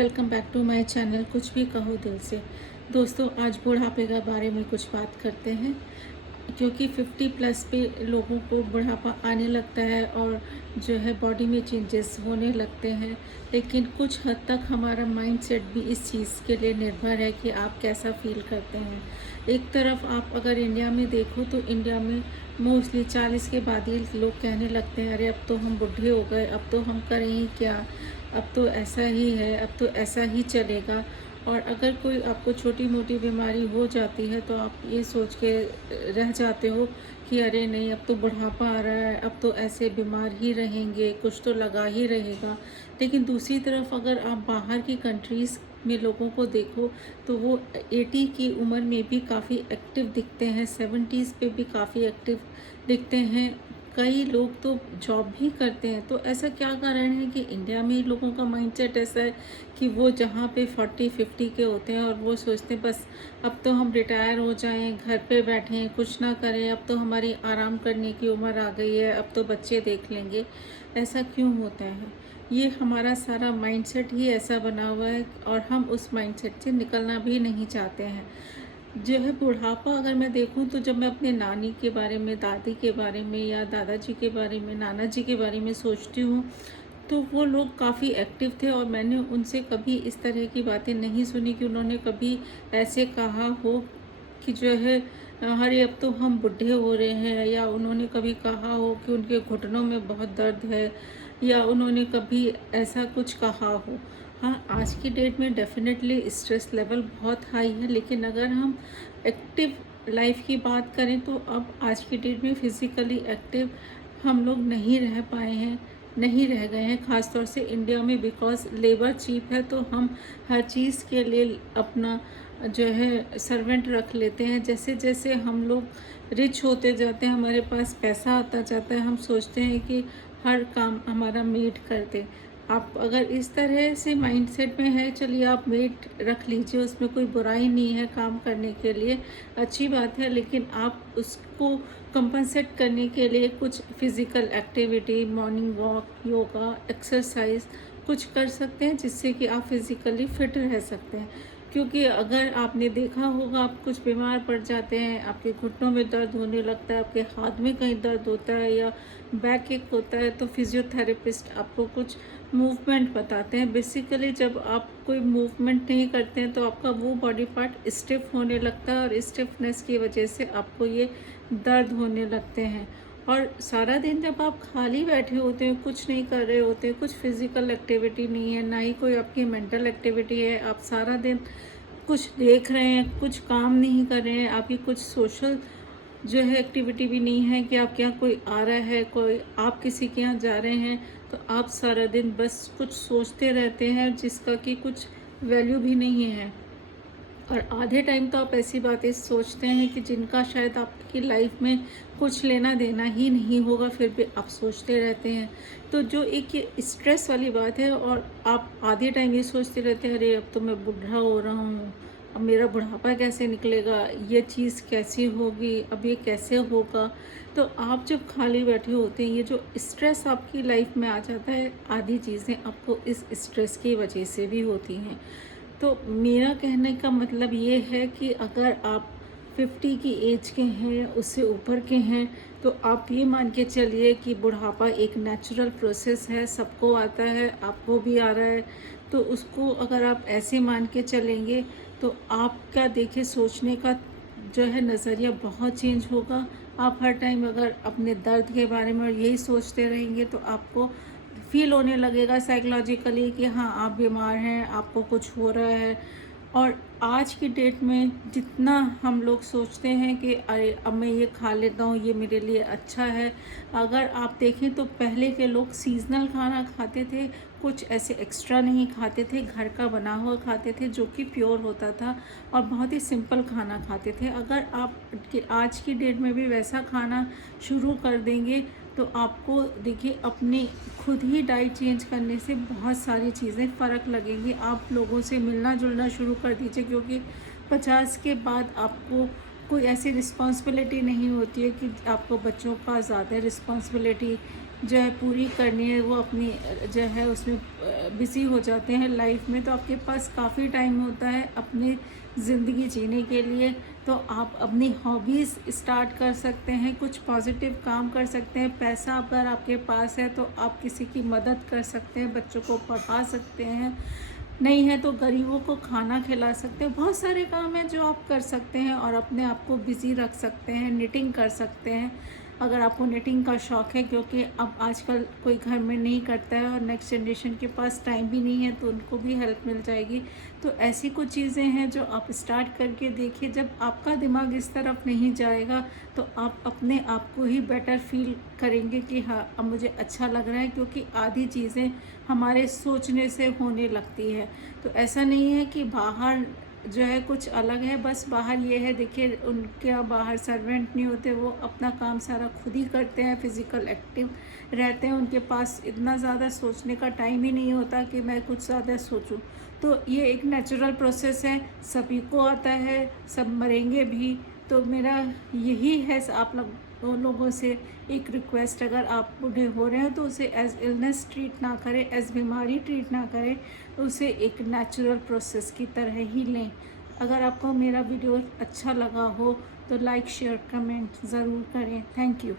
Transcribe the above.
Welcome back to my channel कुछ भी कहो दिल से। दोस्तों, आज बुढ़ापे के बारे में कुछ बात करते हैं, क्योंकि 50 प्लस पे लोगों को बुढ़ापा आने लगता है और जो है बॉडी में चेंजेस होने लगते हैं। लेकिन कुछ हद तक हमारा माइंडसेट भी इस चीज़ के लिए निर्भर है कि आप कैसा फील करते हैं। एक तरफ आप अगर इंडिया में देखो तो इंडिया में मोस्टली 40 के बाद ही लोग कहने लगते हैं, अरे अब तो हम बूढ़े हो गए, अब तो हम करें ही क्या, अब तो ऐसा ही है, अब तो ऐसा ही चलेगा। और अगर कोई आपको छोटी मोटी बीमारी हो जाती है तो आप ये सोच के रह जाते हो कि अरे नहीं, अब तो बुढ़ापा आ रहा है, अब तो ऐसे बीमार ही रहेंगे, कुछ तो लगा ही रहेगा। लेकिन दूसरी तरफ अगर आप बाहर की कंट्रीज़ में लोगों को देखो तो वो 80 की उम्र में भी काफ़ी एक्टिव दिखते हैं, 70s पे भी काफ़ी एक्टिव दिखते हैं। कई लोग तो जॉब भी करते हैं। तो ऐसा क्या कारण है कि इंडिया में ही लोगों का माइंडसेट ऐसा है कि वो जहाँ पे 40-50 के होते हैं और वो सोचते हैं बस अब तो हम रिटायर हो जाएं, घर पे बैठें, कुछ ना करें, अब तो हमारी आराम करने की उम्र आ गई है, अब तो बच्चे देख लेंगे। ऐसा क्यों होता है? ये हमारा सारा माइंडसेट ही ऐसा बना हुआ है और हम उस माइंडसेट से निकलना भी नहीं चाहते हैं। जो है बुढ़ापा अगर मैं देखूं तो जब मैं अपने नानी के बारे में, दादी के बारे में या दादाजी के बारे में, नाना जी के बारे में सोचती हूँ तो वो लोग काफ़ी एक्टिव थे और मैंने उनसे कभी इस तरह की बातें नहीं सुनी कि उन्होंने कभी ऐसे कहा हो कि जो है अरे अब तो हम बूढ़े हो रहे हैं, या उन्होंने कभी कहा हो कि उनके घुटनों में बहुत दर्द है, या उन्होंने कभी ऐसा कुछ कहा हो। हाँ, आज की डेट में डेफ़िनेटली स्ट्रेस लेवल बहुत हाई है, लेकिन अगर हम एक्टिव लाइफ की बात करें तो अब आज की डेट में फ़िज़िकली एक्टिव हम लोग नहीं रह पाए हैं, नहीं रह गए हैं, ख़ास तौर से इंडिया में, बिकॉज़ लेबर चीप है तो हम हर चीज़ के लिए अपना जो है सर्वेंट रख लेते हैं। जैसे जैसे हम लोग रिच होते जाते हैं, हमारे पास पैसा आता जाता है, हम सोचते हैं कि हर काम हमारा मेड कर दे। आप अगर इस तरह से माइंडसेट में है, चलिए आप मेड रख लीजिए, उसमें कोई बुराई नहीं है, काम करने के लिए अच्छी बात है। लेकिन आप उसको कंपनसेट करने के लिए कुछ physical activity, morning walk, yoga, exercise कुछ कर सकते हैं जिससे कि आप फिज़िकली फिट रह सकते हैं। क्योंकि अगर आपने देखा होगा, आप कुछ बीमार पड़ जाते हैं, आपके घुटनों में दर्द होने लगता है, आपके हाथ में कहीं दर्द होता है या बैक एक होता है, तो फिजियोथेरेपिस्ट आपको कुछ मूवमेंट बताते हैं। बेसिकली जब आप कोई मूवमेंट नहीं करते हैं तो आपका वो बॉडी पार्ट स्टिफ होने लगता है और स्टिफनेस की वजह से आपको ये दर्द होने लगते हैं। और सारा दिन जब आप खाली बैठे होते हैं, कुछ नहीं कर रहे होते हैं, कुछ फिज़िकल एक्टिविटी नहीं है, ना ही कोई आपकी मेंटल एक्टिविटी है, आप सारा दिन कुछ देख रहे हैं, कुछ काम नहीं कर रहे हैं, आपकी कुछ सोशल जो है एक्टिविटी भी नहीं है कि आपके यहाँ कोई आ रहा है, कोई आप किसी के यहाँ जा रहे हैं, तो आप सारा दिन बस कुछ सोचते रहते हैं जिसका कि कुछ वैल्यू भी नहीं है। और आधे टाइम तो आप ऐसी बातें सोचते हैं कि जिनका शायद आपकी लाइफ में कुछ लेना देना ही नहीं होगा, फिर भी आप सोचते रहते हैं। तो जो एक ये स्ट्रेस वाली बात है, और आप आधे टाइम ये सोचते रहते हैं, अरे अब तो मैं बूढ़ा हो रहा हूँ, अब मेरा बुढ़ापा कैसे निकलेगा, ये चीज़ कैसी होगी, अब ये कैसे होगा। तो आप जब खाली बैठे होते हैं, ये जो स्ट्रेस आपकी लाइफ में आ जाता है, आधी चीज़ें आपको इस स्ट्रेस की वजह से भी होती हैं। तो मेरा कहने का मतलब ये है कि अगर आप 50 की एज के हैं, उससे ऊपर के हैं, तो आप ये मान के चलिए कि बुढ़ापा एक नेचुरल प्रोसेस है, सबको आता है, आपको भी आ रहा है। तो उसको अगर आप ऐसे मान के चलेंगे तो आपका देखिए सोचने का जो है नज़रिया बहुत चेंज होगा। आप हर टाइम अगर अपने दर्द के बारे में यही सोचते रहेंगे तो आपको फील होने लगेगा साइकोलॉजिकली कि हाँ, आप बीमार हैं, आपको कुछ हो रहा है। और आज की डेट में जितना हम लोग सोचते हैं कि अरे अब मैं ये खा लेता हूँ, ये मेरे लिए अच्छा है। अगर आप देखें तो पहले के लोग सीज़नल खाना खाते थे, कुछ ऐसे एक्स्ट्रा नहीं खाते थे, घर का बना हुआ खाते थे जो कि प्योर होता था और बहुत ही सिंपल खाना खाते थे। अगर आप आज की डेट में भी वैसा खाना शुरू कर देंगे तो आपको देखिए अपनी खुद ही डाइट चेंज करने से बहुत सारी चीज़ें फ़र्क लगेंगी। आप लोगों से मिलना जुलना शुरू कर दीजिए, क्योंकि 50 के बाद आपको कोई ऐसी रिस्पॉन्सिबिलिटी नहीं होती है कि आपको बच्चों का ज़्यादा रिस्पॉन्सिबिलिटी जो है पूरी करनी है, वो अपनी जो है उसमें बिज़ी हो जाते हैं लाइफ में, तो आपके पास काफ़ी टाइम होता है अपनी ज़िंदगी जीने के लिए। तो आप अपनी हॉबीज़ स्टार्ट कर सकते हैं, कुछ पॉजिटिव काम कर सकते हैं। पैसा अगर आपके पास है तो आप किसी की मदद कर सकते हैं, बच्चों को पढ़ा सकते हैं, नहीं है तो गरीबों को खाना खिला सकते हैं। बहुत सारे काम हैं जो आप कर सकते हैं और अपने आप को बिज़ी रख सकते हैं। निटिंग कर सकते हैं अगर आपको निटिंग का शौक़ है, क्योंकि अब आजकल कोई घर में नहीं करता है और नेक्स्ट जनरेशन के पास टाइम भी नहीं है, तो उनको भी हेल्प मिल जाएगी। तो ऐसी कुछ चीज़ें हैं जो आप स्टार्ट करके देखिए। जब आपका दिमाग इस तरफ नहीं जाएगा तो आप अपने आप को ही बेटर फील करेंगे कि हाँ, अब मुझे अच्छा लग रहा है, क्योंकि आधी चीज़ें हमारे सोचने से होने लगती है। तो ऐसा नहीं है कि बाहर जो है कुछ अलग है, बस बाहर ये है, देखिए उनके यहाँ बाहर सर्वेंट नहीं होते, वो अपना काम सारा खुद ही करते हैं, फिज़िकल एक्टिव रहते हैं, उनके पास इतना ज़्यादा सोचने का टाइम ही नहीं होता कि मैं कुछ ज़्यादा सोचूं। तो ये एक नेचुरल प्रोसेस है, सभी को आता है, सब मरेंगे भी। तो मेरा यही है आप लोगों से एक रिक्वेस्ट, अगर आप बूढ़े हो रहे हैं तो उसे एज इलनेस ट्रीट ना करें, एज बीमारी ट्रीट ना करें, उसे एक नेचुरल प्रोसेस की तरह ही लें। अगर आपको मेरा वीडियो अच्छा लगा हो तो लाइक शेयर कमेंट ज़रूर करें। Thank you.